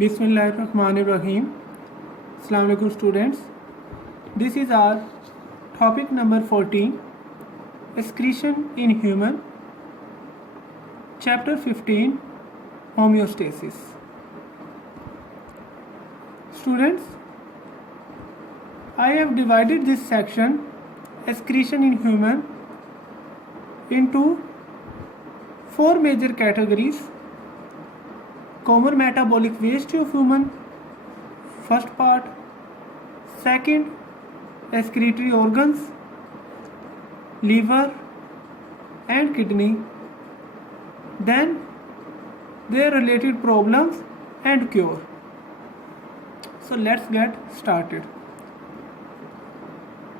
Bismillahirrahmanirrahim. Assalamu alaikum students. This is our topic number 14, excretion in human, chapter 15, homeostasis. Students, I have divided this section, excretion in human, into 4 major categories. Common metabolic waste of human, first part. Second, excretory organs, liver and kidney. Then their related problems and cure. So let's get started.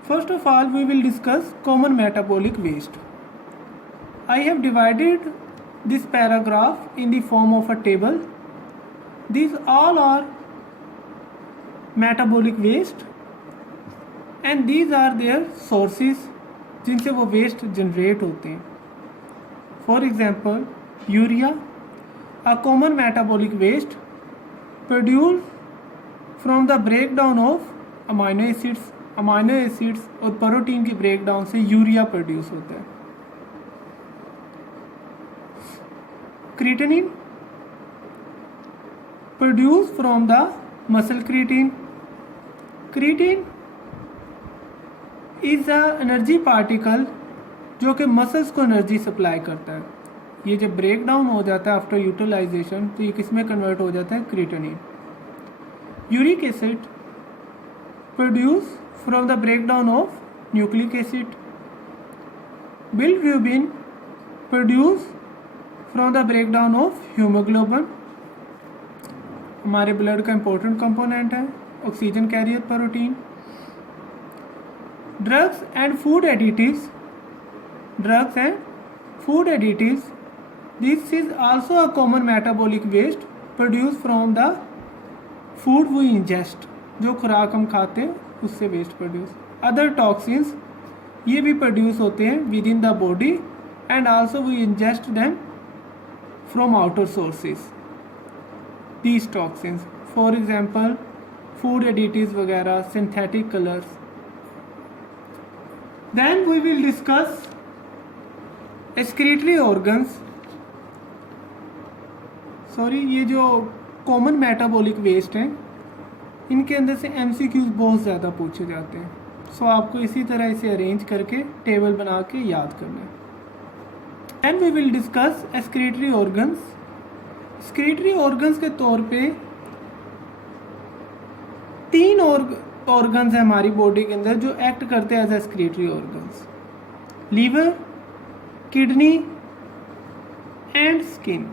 First of all, we will discuss common metabolic waste. I have divided this paragraph in the form of a table. These all are metabolic waste and these are their sources जिनसे वो waste generate होते हैं. For example, urea, a common metabolic waste produced from the breakdown of amino acids और protein की breakdown से urea produce होता है. Creatinine produced from the muscle creatine. Creatine is a energy particle जो कि muscles को एनर्जी सप्लाई करता है. ये जब ब्रेक डाउन हो जाता है आफ्टर यूटिलाइजेशन तो ये किस में कन्वर्ट हो जाता है? Creatinine. Uric acid produce from the break down of nucleic acid. Bilirubin produce from the break down of haemoglobin. हमारे ब्लड का इंपॉर्टेंट कंपोनेंट है. Oxygen carrier protein. Drugs and food additives, this is also a common metabolic waste produce from the food we ingest. जो खुराक हम खाते हैं उससे waste produce. Other toxins ये भी प्रोड्यूस होते हैं within the body and also we ingest them from outer sources. These toxins, for example, food additives वगैरह, synthetic colors. Then we will discuss excretory organs. ये जो common metabolic waste हैं इनके अंदर से MCQs बहुत ज़्यादा पूछे जाते हैं. आपको इसी तरह इसे अरेंज करके टेबल बना के याद करना है. And we will discuss excretory organs. Excretory organs के तौर पे 3 ऑर्गन्स हैं हमारी बॉडी के अंदर जो एक्ट करते हैं as excretory organs. Liver, kidney and skin.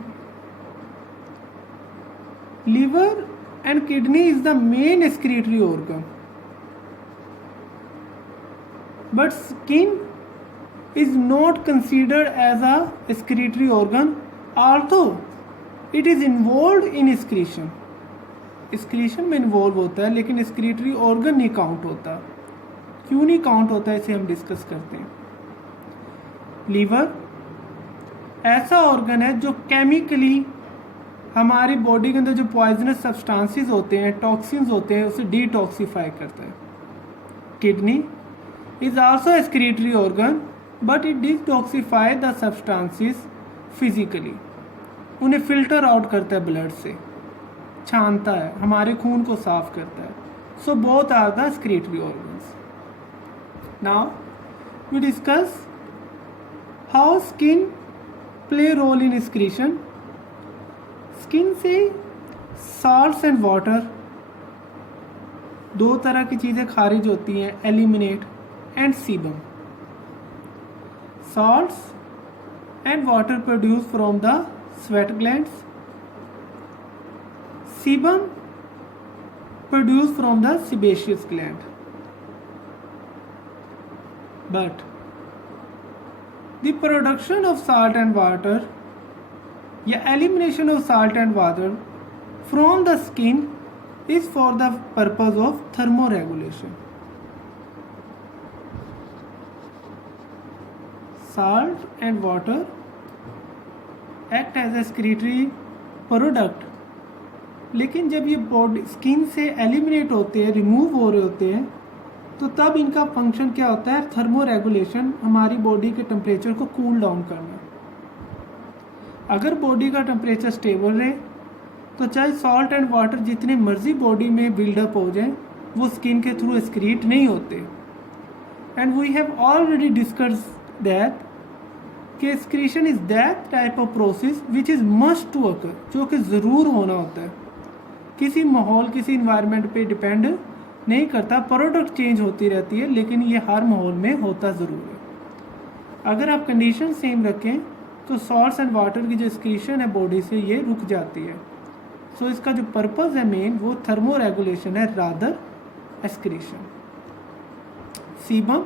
Liver and kidney is the main excretory organ, but skin is not considered as a excretory organ although it is involve in excretion. Excretion में involve होता है लेकिन excretory organ नहीं count होता. क्यों नहीं count होता इसे हम डिस्कस करते हैं. लीवर ऐसा ऑर्गन है जो केमिकली हमारी बॉडी के अंदर जो पॉइजनस सब्सटेंसेस होते हैं, टॉक्सिन्स होते हैं, उसे डिटॉक्सिफाई करता है. Kidney is also excretory organ but it detoxify the substances physically. उन्हें फिल्टर आउट करता है, ब्लड से छानता है, हमारे खून को साफ करता है. So both are the excretory organs. Now we discuss how skin play role in excretion. Skin से सॉल्ट्स एंड वाटर, 2 तरह की चीज़ें खारिज होती हैं, eliminate and sebum. Salts and water produce from the sweat glands. Sebum produced from the sebaceous gland. But the production of salt and water या elimination of salt and water from the skin is for the purpose of thermoregulation. Salt and water act as a excretory product लेकिन जब ये body skin से eliminate होते हैं, remove हो रहे होते हैं, तो तब इनका फंक्शन क्या होता है? थर्मो रेगुलेशन, हमारी बॉडी के टेम्परेचर को कूल डाउन करना। अगर बॉडी का टेम्परेचर स्टेबल रहे तो चाहे सॉल्ट एंड वाटर जितने मर्जी बॉडी में बिल्डअप हो जाए, वो स्किन के थ्रू एक्सक्रीट नहीं होते। And we have already discussed that कि excretion is that type of process which is must to occur, जो कि ज़रूर होना होता है। किसी माहौल, किसी इन्वायरमेंट पे डिपेंड नहीं करता, प्रोडक्ट चेंज होती रहती है, लेकिन ये हर माहौल में होता ज़रूर है। अगर आप कंडीशन सेम रखें तो सॉल्ट्स एंड वाटर की जो एक्सक्रीशन है बॉडी से, ये रुक जाती है। सो इसका जो पर्पज़ है मेन, वो थर्मो रेगुलेशन है rather excretion. Sebum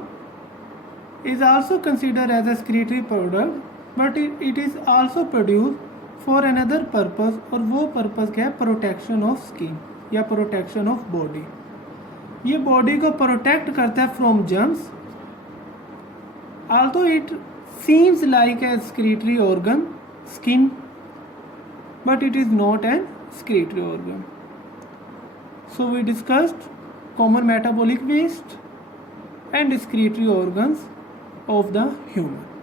is also considered as a excretory product, but it is also produced for another purpose, और वो पर्पज़ क्या है? प्रोटेक्शन ऑफ स्किन या प्रोटेक्शन ऑफ बॉडी। ये बॉडी को प्रोटेक्ट करता है from germs. although it seems like a excretory organ, skin, but it is not an excretory organ. So we discussed common metabolic waste and excretory organs of the human.